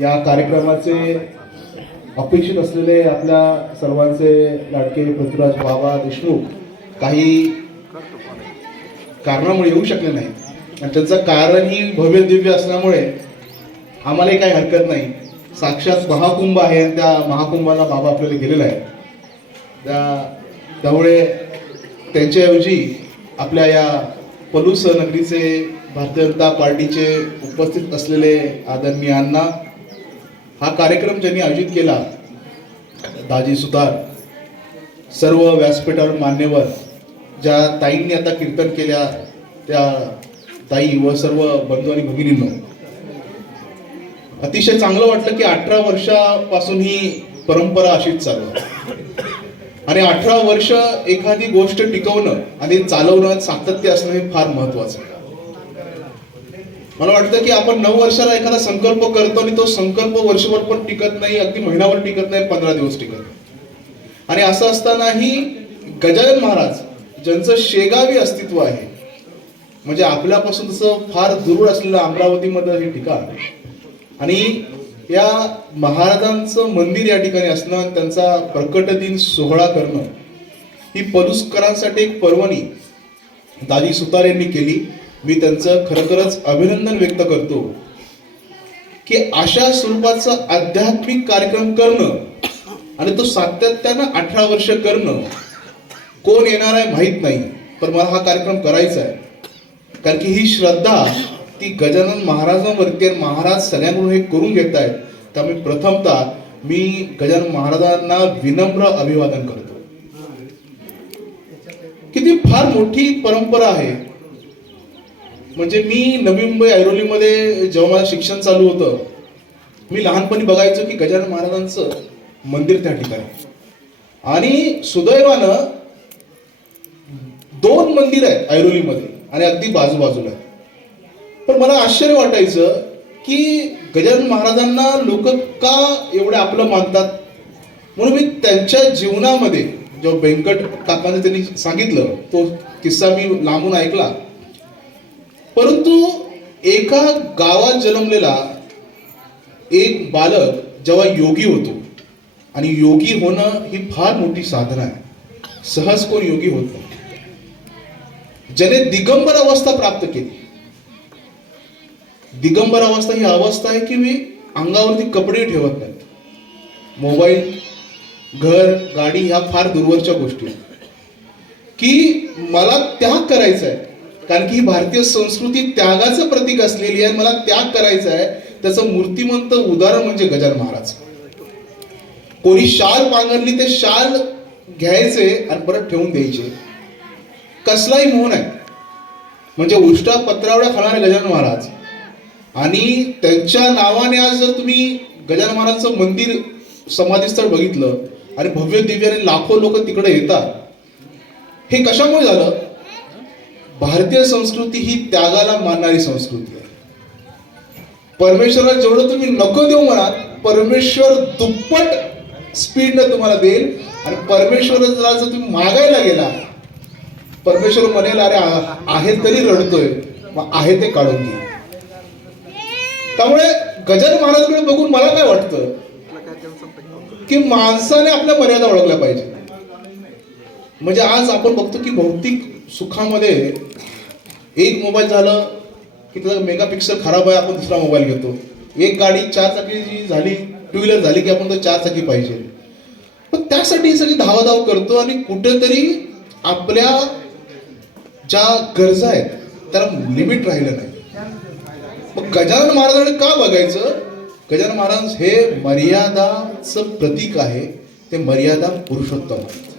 या कार्यक्रमाचे अपेक्षित असलेले आपल्या सर्वांचे लाडके पृथ्वीराज बाबा देशमुख काही कारणामुळे येऊ शकले नाही. आणि त्यांचं कारण ही भव्य दिव्य असल्यामुळे आम्हालाही काही हरकत नाही. साक्षात महाकुंभ आहे आणि त्या महाकुंभाला बाबा आपल्याला गेलेला आहे. त्या त्यामुळे त्यांच्याऐवजी आपल्या या पलूस नगरीचे भारतीय जनता पार्टीचे उपस्थित असलेले आदरणीय अण्णा हा कार्यक्रम ज्यांनी आयोजित केला दाजी सुतार सर्व व्यासपीठावर मान्यवर ज्या ताईंनी आता कीर्तन केल्या त्या ताई व सर्व बंधू आणि भगिनींनो अतिशय चांगलं वाटलं की अठरा वर्षापासून ही परंपरा अशीच चालू आणि अठरा वर्ष एखादी गोष्ट टिकवणं आणि चालवणं सातत्य असणं हे फार महत्वाचं आहे. मला वाटतं की आपण नऊ वर्षाला एखादा संकल्प करतो आणि तो संकल्प वर्षभर पण टिकत नाही अगदी महिनाभर टिकत नाही पंधरा दिवस टिकत नाही. आणि असं असतानाही गजानन महाराज ज्यांचं शेगावी अस्तित्व आहे म्हणजे आपल्यापासून तसं फार दूर असलेलं अमरावतीमध्ये हे ठिकाण आणि या महाराजांचं मंदिर या ठिकाणी असणं त्यांचा प्रकट दिन सोहळा करणं ही पलुसकरांसाठी एक पर्वणी दादी सुतार यांनी केली. मी त्यांचं खरोखरच अभिनंदन व्यक्त करतो की अशा स्वरूपाचा आध्यात्मिक कार्यक्रम करणं आणि तो सातत्यानं अठरा वर्ष करणं कोण येणार आहे माहीत नाही पण मला हा कार्यक्रम करायचा आहे. कारण की ही श्रद्धा ती गजानन महाराजांवरती महाराज सगळ्यांकडून हे करून घेत आहेत. त्यामुळे प्रथमतः मी गजानन महाराजांना विनम्र अभिवादन करतो. किती फार मोठी परंपरा आहे. म्हणजे मी नवी मुंबई ऐरोलीमध्ये जेव्हा माझं शिक्षण चालू होतं मी लहानपणी बघायचो की गजानन महाराजांचं मंदिर त्या ठिकाणी. आणि सुदैवानं दोन मंदिर आहेत ऐरोलीमध्ये आणि अगदी बाजूबाजूला पण मला आश्चर्य वाटायचं की गजानन महाराजांना लोक का एवढं आपलं मानतात? म्हणून मी त्यांच्या जीवनामध्ये जेव्हा व्यंकट काकाने त्यांनी सांगितलं तो किस्सा मी लांबून ऐकला परंतु एका गावात जन्मलेला एक बालक जेव्हा योगी होतो आणि योगी होणं ही फार मोठी साधना आहे. सहज कोण योगी होत नाही. ज्याने दिगंबर अवस्था प्राप्त केली. दिगंबर अवस्था ही अवस्था आहे की मी अंगावरती कपडे ठेवत नाहीत. मोबाईल घर गाडी ह्या फार दूरवरच्या गोष्टी आहेत. की मला त्याग करायचा आहे. कारण की भारतीय संस्कृती त्यागाचं प्रतीक असलेली आहे मला त्याग करायचा आहे. त्याचं मूर्तिमंत उदाहरण म्हणजे गजान महाराज. कोणी शाल पांघरली ते शाल घ्यायचे आणि परत ठेवून द्यायचे. कसलाही मोह नाही. म्हणजे उष्टा पत्रावड्या खाणारे गजानन महाराज. आणि त्यांच्या नावाने आज जर तुम्ही गजानन महाराजचं मंदिर समाधीस्थळ बघितलं आणि भव्य दिव्याने लाखो लोक तिकडे येतात हे कशामुळे झालं? भारतीय संस्कृती ही त्यागाला मानणारी संस्कृती आहे. परमेश्वराला जेवढं तुम्ही नको देऊ म्हणाल परमेश्वर दुप्पट स्पीडनं तुम्हाला देईल. आणि परमेश्वराला जर तुम्ही मागायला गेला परमेश्वर म्हणेल अरे आहे तरी रडतोय मग आहे ते काढून घे. त्यामुळे गजानन महाराजकडे बघून मला काय वाटतं? की माणसाने आपल्या मर्यादा ओळखल्या पाहिजे म्हणजे आज आपण बघतो की भौतिक सुखामध्ये एक मोबाईल झालं की त्याचा मेगापिक्सल खराब आहे आपण दुसरा मोबाईल घेतो. एक गाडी चार चाकी झाली टू व्हीलर झाली की आपण तर चार चाकी पाहिजे. पण त्यासाठी सगळी धावाधाव करतो आणि कुठेतरी आपल्या ज्या गरजा आहेत त्याला लिमिट राहिलं नाही. मग गजानन महाराजांनी का बघायचं? गजानन महाराज हे मर्यादाचं प्रतीक आहे ते मर्यादा पुरुषोत्तम. आहे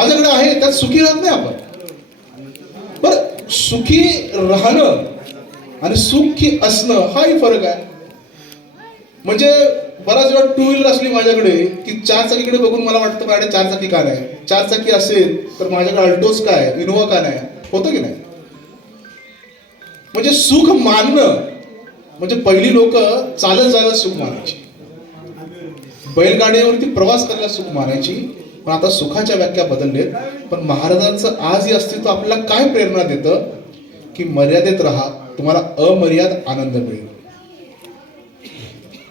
माझ्याकडे आहे त्यात सुखी राहत नाही आपण. बर सुखी राहणं आणि सुखी असणं हाही फरक आहे. म्हणजे बराच वेळा टू व्हीलर असली माझ्याकडे की चार चाकीकडे बघून मला वाटतं माझ्याकडे चार चाकी का नाही? चार चाकी असेल तर माझ्याकडे अल्टोस काय इनोवा का नाही? होतं की नाही? म्हणजे सुख मानणं म्हणजे पहिली लोक चालत चालत सुख मानायची. बैलगाड्यावरती प्रवास करायला सुख मानायची. पण आता सुखाच्या व्याख्या बदललेत. पण महाराजांचं आज हे अस्तित्व आपल्याला काय प्रेरणा देतं? की मर्यादेत राहा. तुम्हाला अमर्याद आनंद मिळेल.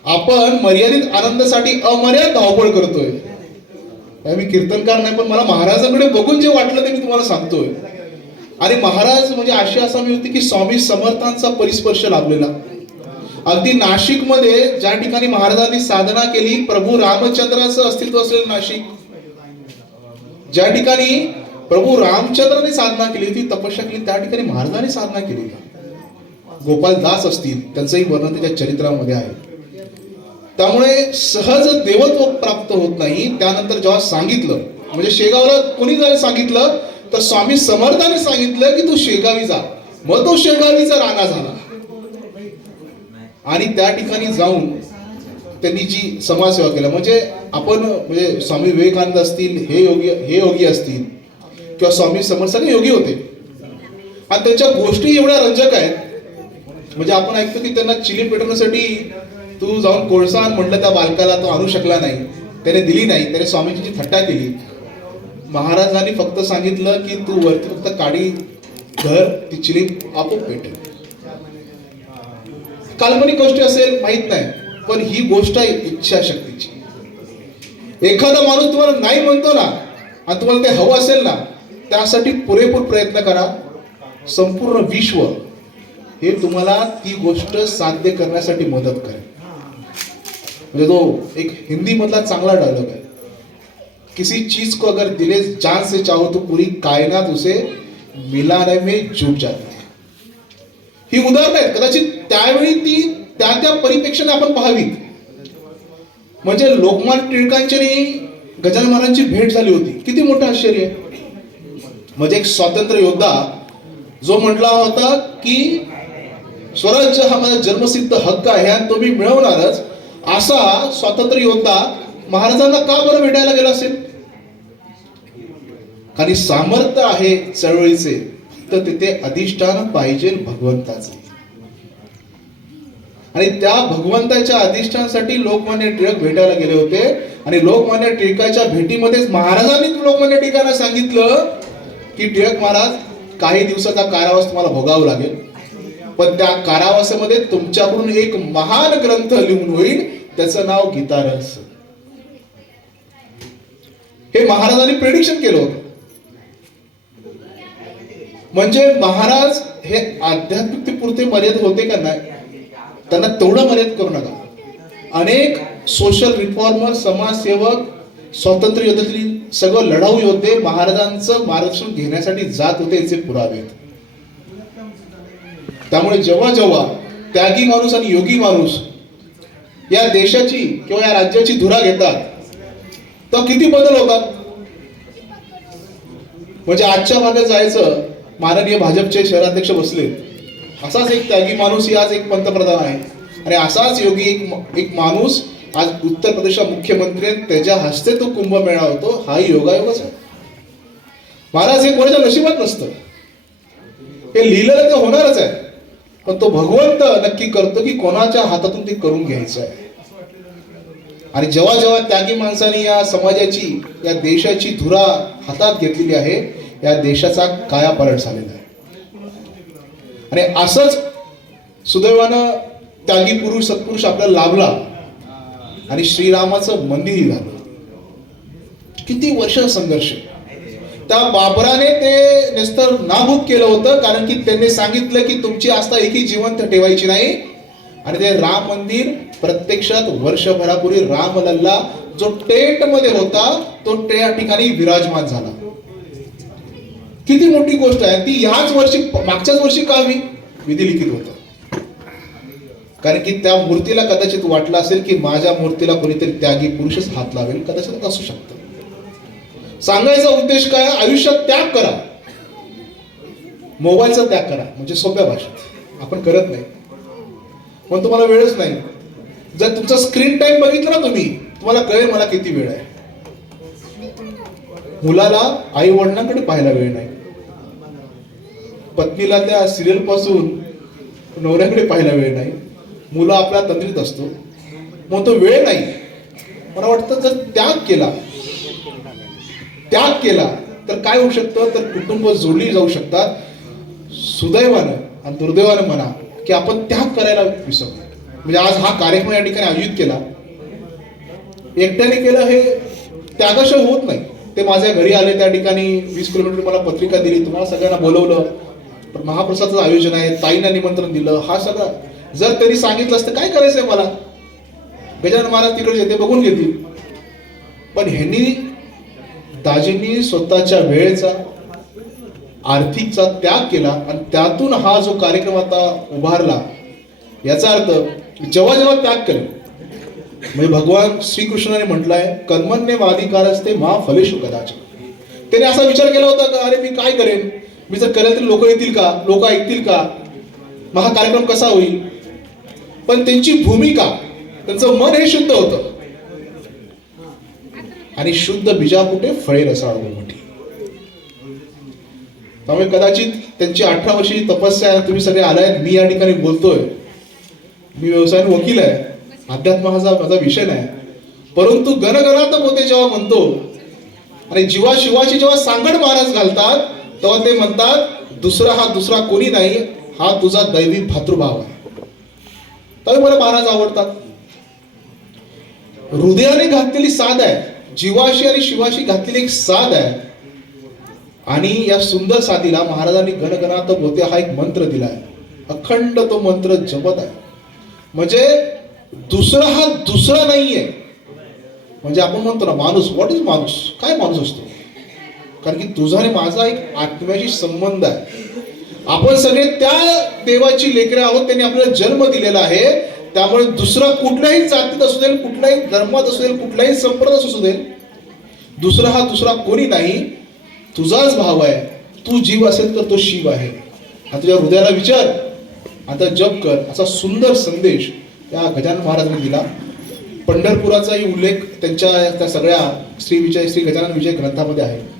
आपण मर्यादित आनंदासाठी अमर्याद धावपळ करतोय. मी कीर्तनकार नाही पण मला महाराजांकडे बघून जे वाटलं ते मी तुम्हाला सांगतोय. आणि महाराज म्हणजे अशी असावी होती की स्वामी समर्थांचा परिस्पर्श लाभलेला. अगदी नाशिकमध्ये ज्या ठिकाणी महाराजांनी साधना केली प्रभू रामचंद्राचं अस्तित्व असलेलं नाशिक. ज्या ठिकाणी प्रभू रामचंद्राने साधना केली होती तपस्या केली त्या ठिकाणी महाराजांनी साधना केली होती. गोपाल दास असतील त्यांचंही वर्णन त्याच्या चरित्रामध्ये आहे. त्यामुळे सहज देवत्व प्राप्त होत नाही. त्यानंतर जेव्हा सांगितलं म्हणजे शेगावला कोणी जर सांगितलं तर स्वामी समर्थाने सांगितलं की तू शेगावी जा. मग तो शेगावीचा राणा झाला. आणि त्या ठिकाणी जाऊन त्यांनी जी समाजसेवा केलं म्हणजे आपण म्हणजे स्वामी विवेकानंद असतील हे योगी हे योगी असतील किंवा स्वामी समर्थ सगळे योगी होते. आणि त्यांच्या गोष्टी एवढ्या रंजक आहेत. म्हणजे आपण ऐकतो की त्यांना चिली पेटवण्यासाठी तू जाऊन कोळसा आण म्हटलं त्या बालकाला तो आणू शकला नाही. त्याने दिली नाही. त्याने स्वामीजीची थट्टा केली. महाराजांनी फक्त सांगितलं की तू वरती फक्त काडी धर ती चिली आपोआप पेटेल. काल्पनिक गोष्टी असेल माहीत नाही. पण ही गोष्ट आहे इच्छाशक्तीची. एखादा माणूस तुम्हाला नाही म्हणतो ना आणि तुम्हाला ते हवं असेल ना त्यासाठी पुरेपूर प्रयत्न करा. संपूर्ण विश्व हे तुम्हाला ती गोष्ट साध्य करण्यासाठी मदत करेल. म्हणजे तो एक हिंदी मधला चांगला डायलॉग आहे. किसी चीज को अगर दिले जान से चाहो तो पूरी कायनात उसे मिलाने में जुट जाती है. ही उदाहरणं आहेत कदाचित त्यावेळी ती त्या त्या परिपेक्षाने आपण पाहावीत. म्हणजे लोकमान्य टिळकांची गजान गजानन महाराजांची भेट झाली होती. किती मोठं आश्चर्य. म्हणजे एक स्वातंत्र्य योद्धा जो म्हटला होता की स्वराज्य हा माझा जन्मसिद्ध हक्क आहे आणि तो मी मिळवणारच. असा स्वातंत्र्य योद्धा महाराजांना का बरं भेटायला गेला असेल? कारण सामर्थ्य आहे चळवळीचे. तर तिथे अधिष्ठान पाहिजे भगवंताचे. आणि त्या भगवंताच्या अधिष्ठानासाठी लोकमान्य टिळक भेटायला गेले होते. आणि लोकमान्य टिळकाच्या भेटीमध्येच महाराजांनी लोकमान्य टिळकांना सांगितलं की टिळक महाराज काही दिवसाचा कारावास तुम्हाला भोगावं लागेल. पण त्या कारावासामध्ये तुमच्याकडून एक महान ग्रंथ लिहून होईल त्याचं नाव गीतारस. हे महाराजांनी प्रेडिक्शन केलं होतं. म्हणजे महाराज हे आध्यात्मिकतेपुरते मर्यादित होते का नाही? त्यांना तेवढं मर्यादित करू नका. अनेक सोशल रिफॉर्मर समाजसेवक स्वातंत्र्य योद्धातील सगळं लढाऊ योद्धे महाराजांचं मार्गदर्शन घेण्यासाठी जात होते याचे पुरावे आहेत. त्यामुळे जेव्हा जेव्हा त्यागी माणूस आणि योगी माणूस या देशाची किंवा या राज्याची धुरा घेतात तर किती बदल होतात? म्हणजे आजच्या भागात जायचं माननीय भाजपचे शहराध्यक्ष बसले असाच एक त्यागी माणूस ही आज एक पंतप्रधान आहे. आणि असाच योगी एक एक माणूस आज उत्तर प्रदेशच्या मुख्यमंत्री त्याच्या हस्ते तो कुंभमेळा होतो. हाही योगायोगच आहे. महाराज हे कोणाच्या नशिबात नसतं. हे लिहिलं ते होणारच आहे. पण तो भगवंत नक्की करतो की कोणाच्या हातातून ते करून घ्यायचं आहे. आणि जेव्हा जेव्हा त्यागी माणसाने या समाजाची या देशाची धुरा हातात घेतलेली आहे या देशाचा कायापालट झालेला आहे. आणि असंच सुदैवानं त्यागी पुरुष सत्पुरुष आपल्याला लाभला. आणि श्रीरामाचं मंदिरही झालं. किती वर्ष संघर्ष. त्या बाबराने ते नेस्तर नाभूत केलं होतं कारण की त्यांनी सांगितलं की तुमची आस्था एकही जिवंत ठेवायची नाही. आणि ते राम मंदिर प्रत्यक्षात वर्षभरापूर्वी रामलल्ला जो टेंटमध्ये होता तो त्या ठिकाणी विराजमान झाला. किती मोठी गोष्ट आहे? ती ह्याच वर्षी मागच्याच वर्षी का हवी? विधिलिखित होतं. कारण की त्या मूर्तीला कदाचित वाटलं असेल की माझ्या मूर्तीला कोणीतरी त्यागी पुरुषच हात लावेल कदाचित असू शकतं. सांगायचा उद्देश काय? आयुष्यात त्याग करा. मोबाईलचा त्याग करा. म्हणजे सोप्या भाषेत. आपण करत नाही. पण तुम्हाला वेळच नाही. जर तुमचा स्क्रीन टाइम बघितला ना तुम्ही तुम्हाला कळेल मला किती वेळ आहे. मुलाला आई वडिलांकडे पाहायला वेळ नाही. पत्नीला त्या सिरियलपासून नवऱ्याकडे पाहायला वेळ नाही. मुलं आपल्या तंद्रीत असतो. मग तो वेळ नाही. मला वाटतं जर त्याग केला त्याग केला तर काय होऊ शकतं? तर कुटुंब जोडली जाऊ शकतात. सुदैवानं आणि दुर्दैवानं म्हणा की आपण त्याग करायला विसरतो म्हणजे आज हा कार्यक्रम या ठिकाणी आयोजित केला. एकट्याने केलं हे त्यागश होत नाही. ते माझ्या घरी आले त्या ठिकाणी वीस किलोमीटर मला पत्रिका दिली. तुम्हाला सगळ्यांना बोलवलं. पण महाप्रसादचं आयोजन आहे ताईंना निमंत्रण दिलं हा सगळं जर त्यांनी सांगितलं असतं काय करायचंय मला? गजानन महाराज तिकडे येते बघून घेतील. पण ह्यांनी दाजींनी स्वतःच्या वेळेचा आर्थिकचा त्याग केला आणि त्यातून हा जो कार्यक्रम आता उभारला याचा अर्थ जेव्हा जेव्हा त्याग करेल म्हणजे भगवान श्रीकृष्णाने म्हटलंय कर्मण्य वाधिकार असते मा फलेशु कदाचित. त्याने असा विचार केला होता का अरे मी काय करेन? मी जर केलं तरी लोक येतील का? लोक ऐकतील का? मग हा कार्यक्रम कसा होईल? पण त्यांची भूमिका त्यांचं मन हे शुद्ध होतं. आणि शुद्ध बीजा कुठे? फळे रसाळ मोठी. त्यामुळे कदाचित त्यांची अठरा वर्षाची तपस्या तुम्ही सगळे आलाय मी या ठिकाणी बोलतोय. मी व्यवसायाने वकील आहे. अध्यात्म हा माझा विषय नाही. परंतु गणगणात मोते जेव्हा म्हणतो आणि जीवा शिवाची जेव्हा सांगड महाराज घालतात तेव्हा ते म्हणतात दुसरा हा दुसरा कोणी नाही हा तुझा दैवी भातृभाव आहे. त्यामुळे मला महाराज आवडतात. हृदयाने घातलेली साध आहे जीवाशी आणि शिवाशी घातलेली एक साध आहे. आणि या सुंदर साधीला महाराजांनी गणगणात बोते हा एक मंत्र दिलाय. अखंड तो मंत्र जपत आहे. म्हणजे दुसरा हा दुसरा नाहीये. म्हणजे आपण म्हणतो ना माणूस व्हॉट इज माणूस? काय माणूस असतो? कारण की तुझा आणि माझा एक आत्म्याशी संबंध आहे. आपण सगळे त्या देवाची लेकरे आहोत त्यांनी आपल्याला जन्म दिलेला आहे. त्यामुळे दुसरा कुठल्याही जातीत असू देईल कुठल्याही धर्मात असू देईल कुठलाही संप्रदायात असू देईल दुसरा हा दुसरा कोणी नाही. तुझाच भाव आहे. तू जीव असेल तर तो शिव आहे. आणि तुझ्या हृदयाला विचार. आता जप कर. असा सुंदर संदेश त्या गजानन महाराजांनी दिला. पंढरपुराचाही उल्लेख त्यांच्या त्या सगळ्या श्री विजय श्री गजानन विजय ग्रंथामध्ये आहे.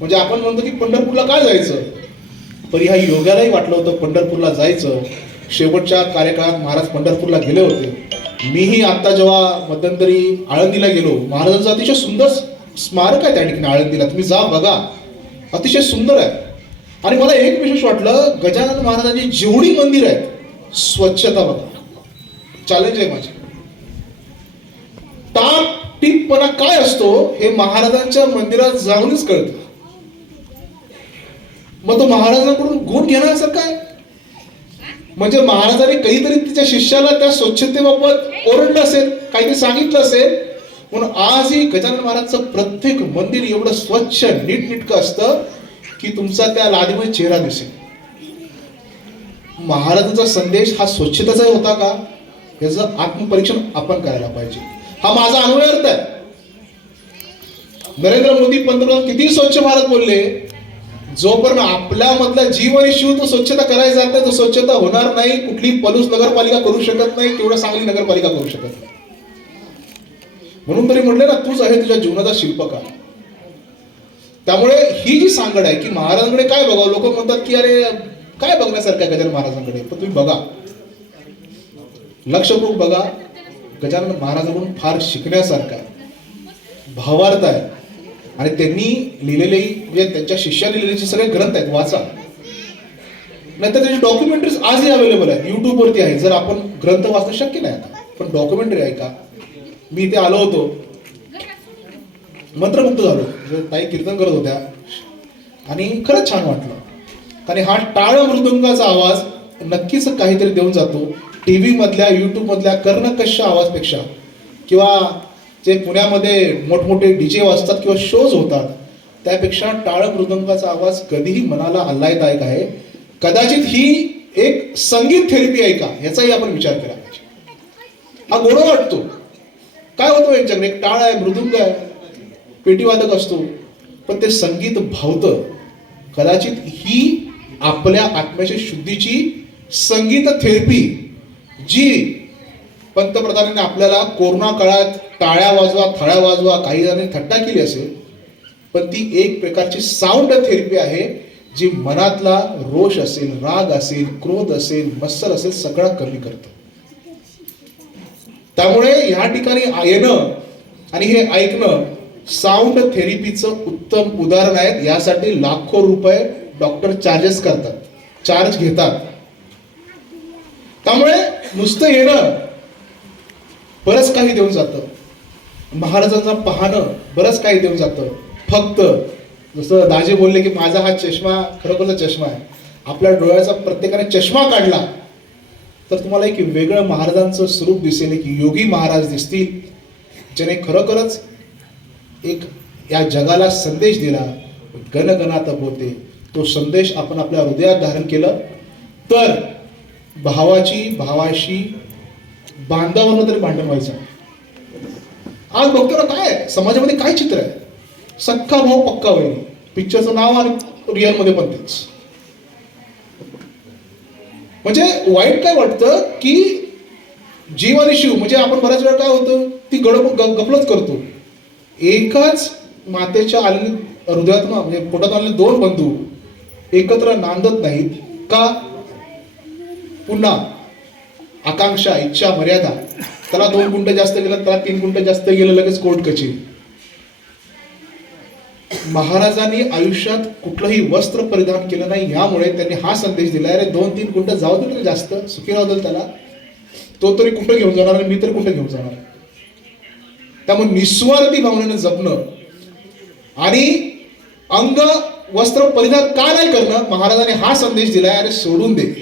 म्हणजे आपण म्हणतो की पंढरपूरला काय जायचं? पण ह्या योगालाही वाटलं होतं पंढरपूरला जायचं. शेवटच्या कार्यकाळात महाराज पंढरपूरला गेले होते. मीही आता जेव्हा मध्यंतरी आळंदीला गेलो महाराजांचं अतिशय सुंदर स्मारक आहे त्या ठिकाणी आळंदीला. तुम्ही जा बघा. अतिशय सुंदर आहे. आणि मला एक विशेष वाटलं गजानन महाराजांची जेवढी मंदिर आहेत स्वच्छता बघा. चॅलेंज आहे माझी. टाप टीपपणा काय असतो हे महाराजांच्या मंदिरात जाऊनच कळतं. मग तो महाराजांकडून गुण घेण्यासारखं काय म्हणजे महाराजांनी काहीतरी तिच्या शिष्याला त्या स्वच्छतेबाबत ओरडलं असेल काहीतरी सांगितलं असेल म्हणून आजही गजानन महाराजचं प्रत्येक मंदिर एवढं स्वच्छ नीटनिटकं असतं की तुमचा त्या लादीमध्ये चेहरा दिसेल. महाराजांचा संदेश हा स्वच्छतेचा होता का? याचं आत्मपरीक्षण आपण करायला पाहिजे. हा माझा अनुभव अर्थ आहे. नरेंद्र मोदी पंतप्रधान किती स्वच्छ भारत बोलले जोपर्यंत आपल्या मधला जीव आणि शिव तो स्वच्छता करायचा जात नाही तो स्वच्छता होणार नाही कुठली पलूस नगरपालिका करू शकत नाही तेवढं सांगली नगरपालिका करू शकत नाही. म्हणून तरी म्हटलं ना तूच आहे तुझ्या जीवनाचा शिल्पकार. त्यामुळे ही जी सांगड आहे की महाराजांकडे काय बघावं? लोक म्हणतात की अरे काय बघण्यासारखं आहे गजानन महाराजांकडे? पण तुम्ही बघा. लक्षपूर्वक बघा. गजानन महाराजांकडून फार शिकण्यासारखं आहे. भावार्थ आहे. आणि त्यांनी लिहिलेले म्हणजे त्यांच्या शिष्या लिहिलेले जे सगळे ग्रंथ आहेत वाचा. नाहीतर त्याची डॉक्युमेंटरीज आजही अवेलेबल आहेत. युट्यूबवरती आहे जर आपण ग्रंथ वाचणं शक्य नाही आता पण डॉक्युमेंटरी आहे का? मी इथे आलो होतो. मंत्रमुक्त झालो. म्हणजे ताई कीर्तन करत होत्या. आणि खरंच छान वाटलं. आणि हा टाळ मृदुंगाचा आवाज नक्कीच काहीतरी देऊन जातो. टी व्हीमधल्या मधल्या युट्यूब मधल्या कर्णकश आवाजपेक्षा. किंवा जे पुण्यामध्ये मोठमोठे डीजे वाजतात किंवा शोज होतात त्यापेक्षा टाळ मृदंगाचा आवाज कधीही मनाला हल्लायदायक आहे. कदाचित ही एक संगीत थेरपी आहे का? याचाही आपण विचार केला पाहिजे. हा गोडा वाटतो. काय होतो यांच्याकडे? एक टाळ आहे मृदुंग आहे. पेटीवादक असतो. पण ते संगीत भावतं. कदाचित ही आपल्या आत्म्याच्या शुद्धीची संगीत थेरपी जी पंतप्रधानांनी आपल्याला कोरोना काळात टाळ्या वाजवा थाळ्या वाजवा काही जणांनी थट्टा केली असेल पण ती एक प्रकारची साऊंड थेरपी आहे जी मनातला रोष असेल राग असेल क्रोध असेल मत्सर असेल सगळा कमी करतं. त्यामुळे ह्या ठिकाणी येणं आणि हे ऐकणं साऊंड थेरपीचं उत्तम उदाहरण आहे यासाठी लाखो रुपये डॉक्टर चार्जेस करतात. चार्ज घेतात. त्यामुळे नुसतं येणं बरंच काही देऊन जातं. महाराजांचा पाहणं बरंच काही देऊन जातं. फक्त जसं दाजे बोलले की माझा हा चष्मा खरोखरचा चष्मा आहे. आपल्या डोळ्याचा प्रत्येकाने चष्मा काढला तर तुम्हाला एक वेगळं महाराजांचं स्वरूप दिसेल एक योगी महाराज दिसतील ज्याने खरोखरच एक या जगाला संदेश दिला गणगणात होते. तो संदेश आपण आपल्या हृदयात धारण केलं तर भावाची भावाशी बांधावानं तरी भांडण व्हायचं. आज बघतो ना काय समाजामध्ये काय चित्र आहे? सख्खा भाऊ पक्का होईल. पिक्चरचं नाव आणि रिअलमध्ये पण तेच. म्हणजे वाईट काय वाटतं की जीव आणि शिव म्हणजे आपण बऱ्याच वेळा काय होतं? ती गडप ग- गफलत करतो. एकाच मातेच्या आलेली हृदयातून म्हणजे पोटात आलेले दोन बंधू एकत्र नांदत नाहीत का? पुन्हा आकांक्षा इच्छा मर्यादा. त्याला दोन गुंट जास्त गेलं त्याला तीन गुंट जास्त गेलं लगेच कोर्ट कचेरी. महाराजांनी आयुष्यात कुठलंही वस्त्र परिधान केलं नाही ह्यामुळे त्यांनी हा संदेश दिला अरे दोन तीन गुंट जाऊ दे जास्त सुखी राहू दे त्याला. तो तरी कुठं घेऊन जाणार आणि मी तरी कुठं घेऊन जाणार? त्यामुळे निस्वार्थी भावनेनं जपणं आणि अंग वस्त्र परिधान का नाही करणं महाराजांनी हा संदेश दिलाय अरे सोडून दे.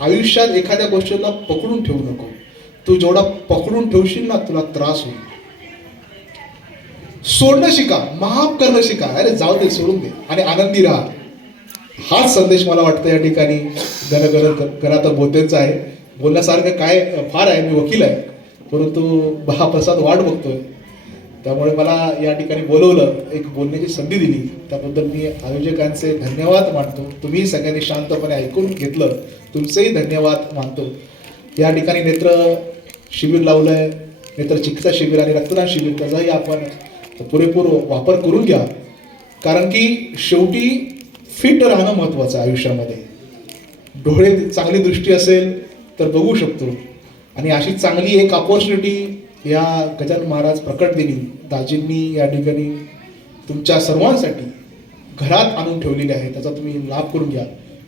आयुष्यात एखाद्या गोष्टीला पकडून ठेवू नको. तू जेवढा पकडून ठेवशील ना तुला त्रास होईल. सोडणं शिका माफ करणं शिका. अरे जाऊ दे सोडून दे. आणि आनंदी राहा. हाच संदेश मला वाटतं या ठिकाणी गणगण करा तर बोतेचा आहे. बोलण्यासारखं काय फार आहे मी वकील आहे. परंतु महाप्रसाद वाट बघतोय. त्यामुळे मला या ठिकाणी बोलवलं एक बोलण्याची संधी दिली. त्याबद्दल मी आयोजकांचे धन्यवाद मानतो. तुम्ही सगळ्यांनी शांतपणे ऐकून घेतलं. तुमचेही धन्यवाद मानतो. या ठिकाणी नेत्र शिबिर लावलं आहे नाहीतर चिकित्सा शिबिर आणि रक्तदान शिबिर त्याचाही आपण पुरेपूर वापर करून घ्या. कारण की शेवटी फिट राहणं महत्त्वाचं आहे आयुष्यामध्ये. डोळे चांगली दृष्टी असेल तर बघू शकतो. आणि अशी चांगली एक अपॉर्च्युनिटी या गजानन महाराज प्रकट दिली. दाजींनी या ठिकाणी तुमच्या सर्वांसाठी घरात आणून ठेवलेली आहे. त्याचा तुम्ही लाभ करून घ्या.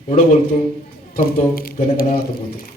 एवढं बोलतो थांबतो गणगणात बोलतो